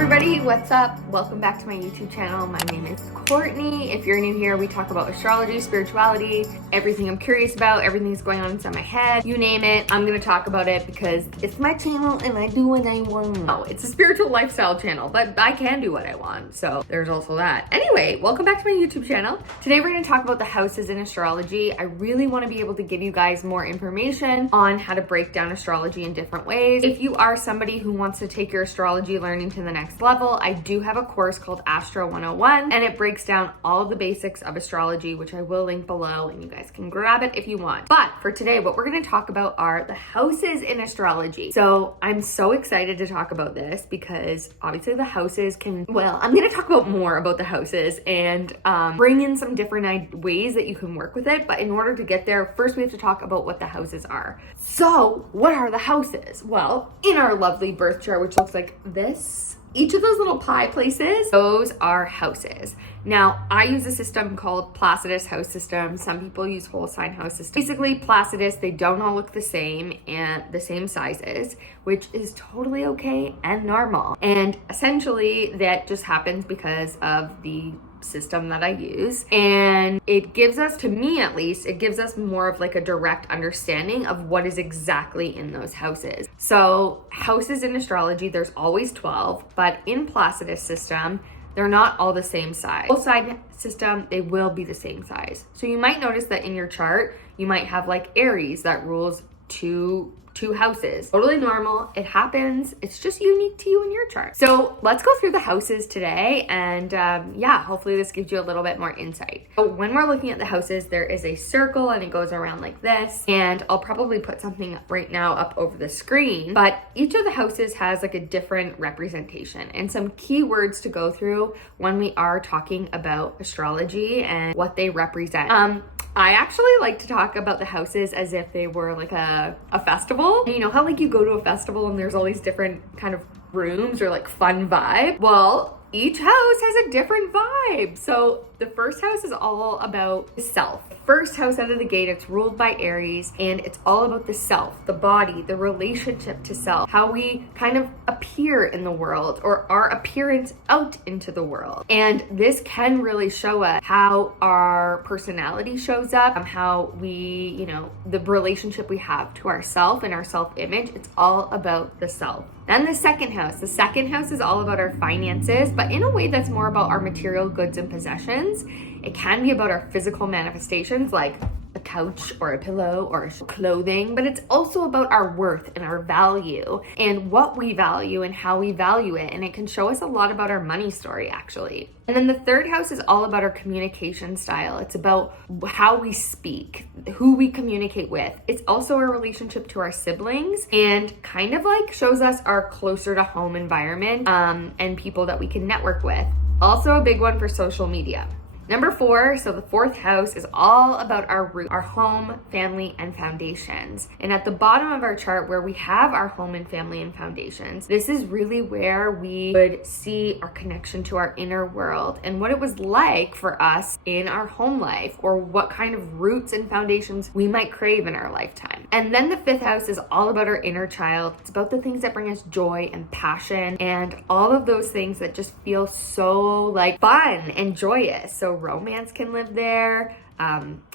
everybody, what's up? Welcome back to my YouTube channel. My name is Courtney. If you're new here, we talk about astrology, spirituality, everything I'm curious about, everything that's going on inside my head, you name it, I'm gonna talk about it because it's my channel and I do what I want. No, it's a spiritual lifestyle channel, but I can do what I want, so there's also that. Anyway, welcome back to my YouTube channel. Today we're gonna talk about the houses in astrology. I really wanna be able to give you guys more information on how to break down astrology in different ways. If you are somebody who wants to take your astrology learning to the next level, I do have a course called Astro 101, and it breaks down all of the basics of astrology, which I will link below, and you guys can grab it if you want. But for today, what we're going to talk about are the houses in astrology. So I'm so excited to talk about this because obviously the houses can, well, I'm going to talk about more about the houses and bring in some different ways that you can work with it. But in order to get there, first we have to talk about what the houses are. So what are the houses? Well, in our lovely birth chart, which looks like this, each of those little pie places, those are houses. Now, I use a system called placidus house system. Some people use whole sign house system. Basically, placidus, they don't all look the same and the same sizes, which is totally okay and normal. And essentially, that just happens because of the system that I use, and it gives us, to me at least, it gives us more of like a direct understanding of what is exactly in those houses. So houses in astrology, there's always 12, but in placidus system, they're not all the same size. Both side system, they will be the same size. So you might notice that in your chart, you might have like Aries that rules two houses. Totally normal. It happens. It's just unique to you in your chart. So let's go through the houses today. And yeah, hopefully this gives you a little bit more insight. So when we're looking at the houses, there is a circle and it goes around like this. And I'll probably put something right now up over the screen, but each of the houses has like a different representation and some key words to go through when we are talking about astrology and what they represent. I actually like to talk about the houses as if they were like a festival. You know how like you go to a festival and there's all these different kind of rooms or like fun vibe? Well, each house has a different vibe. So the first house is all about the self. The first house out of the gate, it's ruled by Aries, and it's all about the self, the body, the relationship to self, how we kind of appear in the world or our appearance out into the world. And this can really show us how our personality shows up, how we, you know, the relationship we have to ourself and our self-image. It's all about the self. Then the second house. The second house is all about our finances, but in a way that's more about our material goods and possessions. It can be about our physical manifestations like a couch or a pillow or clothing, but it's also about our worth and our value and what we value and how we value it. And it can show us a lot about our money story, actually. And then the third house is all about our communication style. It's about how we speak, who we communicate with. It's also our relationship to our siblings and kind of like shows us our closer to home environment and people that we can network with. Also a big one for social media. Number 4, so the fourth house is all about our root, our home, family, and foundations. And at the bottom of our chart where we have our home and family and foundations, this is really where we would see our connection to our inner world and what it was like for us in our home life or what kind of roots and foundations we might crave in our lifetime. And then the fifth house is all about our inner child. It's about the things that bring us joy and passion and all of those things that just feel so like fun and joyous. So romance can live there.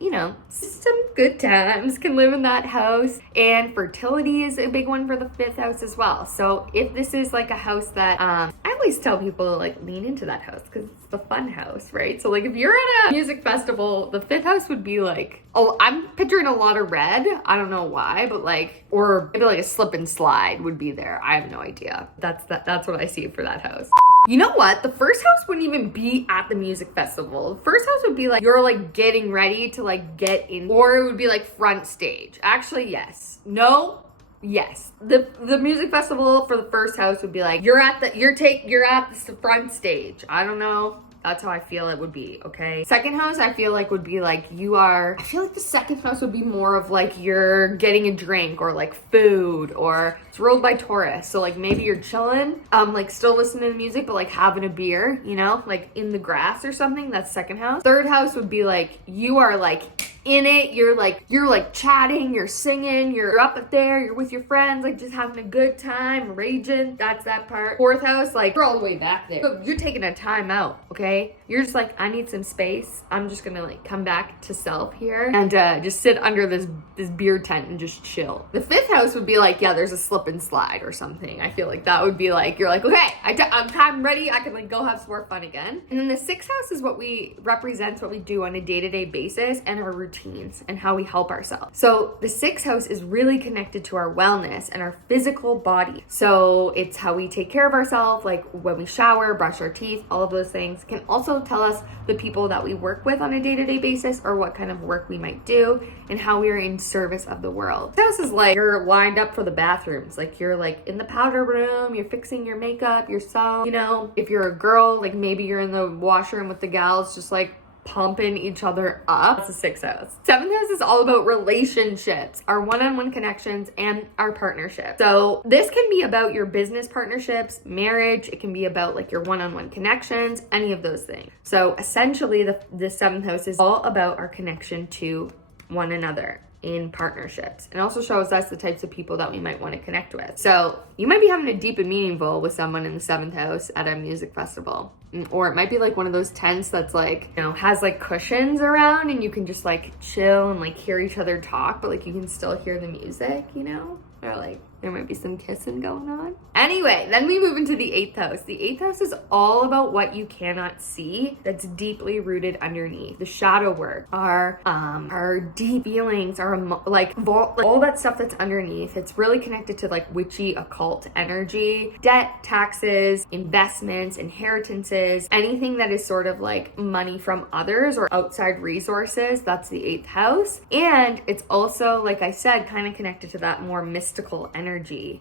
You know, some good times can live in that house. And fertility is a big one for the fifth house as well. So if this is like a house that, I always tell people like lean into that house because it's the fun house, right? So like if you're at a music festival, the fifth house would be like, oh, I'm picturing a lot of red. I don't know why, but like, or maybe like a slip and slide would be there. I have no idea. That's what I see for that house. You know what? The first house wouldn't even be at the music festival. The first house would be like, you're like getting ready to like get in, or it would be like front stage. Actually, yes. No. Yes. The music festival for the first house would be like, you're at the front stage. I don't know. That's how I feel it would be, okay? Second house, I feel like would be like I feel like the second house would be more of like you're getting a drink or like food, or it's ruled by Taurus. So like maybe you're chilling, like still listening to music, but like having a beer, you know, like in the grass or something. That's second house. Third house would be like you are like in it. You're like chatting, you're singing, you're up there, you're with your friends, like just having a good time, raging. That's that part. Fourth house, like you're all the way back there. So you're taking a time out, okay? You're just like, I need some space. I'm just gonna like come back to self here and just sit under this beer tent and just chill. The fifth house would be like, yeah, there's a slip and slide or something. I feel like that would be like, you're like, okay, I'm ready. I can like go have some more fun again. And then the sixth house is what represents what we do on a day-to-day basis and our routines and how we help ourselves. So the sixth house is really connected to our wellness and our physical body. So it's how we take care of ourselves, like when we shower, brush our teeth, all of those things. It can also tell us the people that we work with on a day-to-day basis or what kind of work we might do and how we are in service of the world. This is like you're lined up for the bathrooms, like you're like in the powder room, you're fixing your makeup yourself, you know. If you're a girl, like maybe you're in the washroom with the gals just like pumping each other up. That's the sixth house. Seventh house is all about relationships, our one-on-one connections, and our partnerships. So this can be about your business partnerships, marriage. It can be about like your one-on-one connections, any of those things. So essentially the seventh house is all about our connection to one another in partnerships, and also shows us the types of people that we might want to connect with. So you might be having a deep and meaningful with someone in the seventh house at a music festival, or it might be like one of those tents that's like, you know, has like cushions around and you can just like chill and like hear each other talk, but like you can still hear the music, you know, or like there might be some kissing going on. Anyway, then we move into the eighth house. The eighth house is all about what you cannot see that's deeply rooted underneath. The shadow work, our deep feelings, all that stuff that's underneath. It's really connected to like witchy occult energy, debt, taxes, investments, inheritances, anything that is sort of like money from others or outside resources. That's the eighth house. And it's also, like I said, kind of connected to that more mystical energy.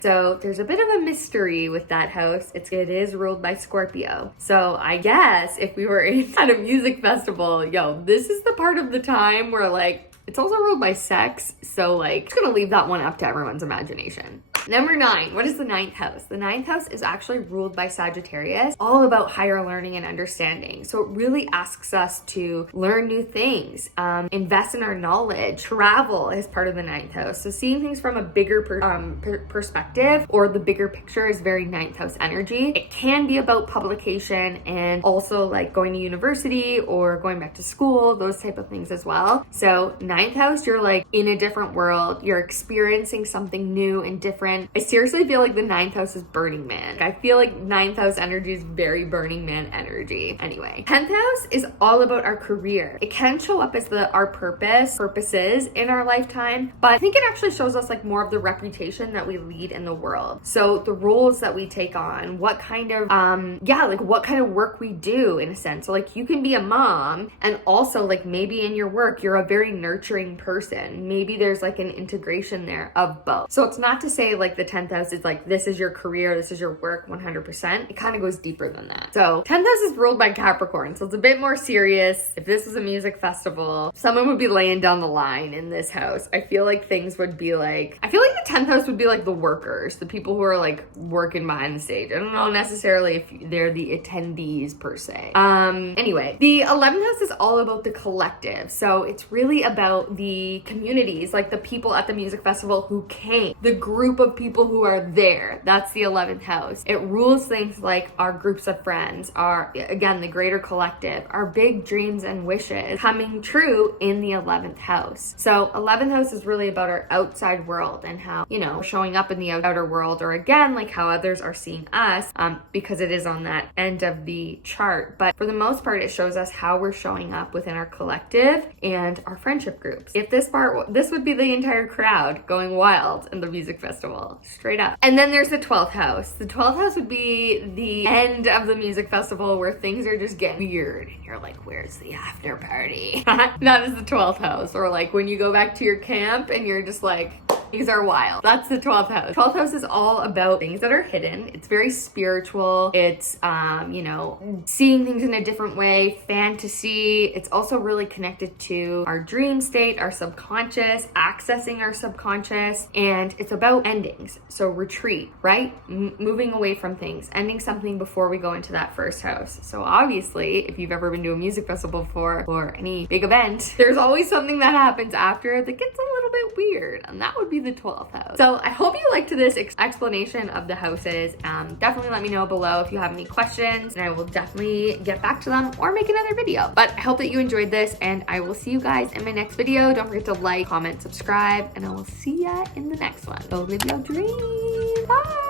So there's a bit of a mystery with that house. It is ruled by Scorpio. So I guess if we were at a music festival, this is the part of the time where like it's also ruled by sex. So like, just gonna leave that one up to everyone's imagination. Number 9, what is the ninth house? The ninth house is actually ruled by Sagittarius, all about higher learning and understanding. So it really asks us to learn new things, invest in our knowledge, travel is part of the ninth house. So seeing things from a bigger perspective or the bigger picture is very ninth house energy. It can be about publication and also like going to university or going back to school, those type of things as well. So ninth house, you're like in a different world, you're experiencing something new and different. I seriously feel like the ninth house is Burning Man. I feel like ninth house energy is very Burning Man energy. Anyway, 10th house is all about our career. It can show up as our purposes in our lifetime, but I think it actually shows us like more of the reputation that we lead in the world. So the roles that we take on, what kind of, what kind of work we do in a sense. So like you can be a mom and also like maybe in your work, you're a very nurturing person. Maybe there's like an integration there of both. So it's not to say like the 10th house is like, this is your career, this is your work 100%. It kind of goes deeper than that. So 10th house is ruled by Capricorn. So it's a bit more serious. If this was a music festival, someone would be laying down the line in this house. I feel like things would be like, I feel like the 10th house would be like the workers, the people who are like working behind the stage. I don't know necessarily if they're the attendees per se. Anyway, the 11th house is all about the collective. So it's really about the communities, like the people at the music festival who came, the group of people who are there. That's the 11th house. It rules things like our groups of friends, our, again, the greater collective, our big dreams and wishes coming true in the 11th house. So 11th house is really about our outside world and how, showing up in the outer world, or again, like how others are seeing us, because it is on that end of the chart. But for the most part, it shows us how we're showing up within our collective and our friendship groups. If this would be the entire crowd going wild in the music festival, straight up. And then there's the 12th house. The 12th house would be the end of the music festival where things are just getting weird and you're like, where's the after party? That is the 12th house. Or like when you go back to your camp and you're just like, These are wild. That's the 12th house. 12th house is all about things that are hidden. It's very spiritual. It's, you know, seeing things in a different way, fantasy. It's also really connected to our dream state, our subconscious, accessing our subconscious, and it's about endings. So retreat, right? Moving away from things, ending something before we go into that first house. So obviously, if you've ever been to a music festival before or any big event, there's always something that happens after that gets a little bit weird, and that would be the 12th house. So I hope you liked this explanation of the houses. Definitely let me know below if you have any questions, and I will definitely get back to them or make another video. But I hope that you enjoyed this, and I will see you guys in my next video. Don't forget to like, comment, subscribe, and I will see ya in the next one. Go live your dream. Bye.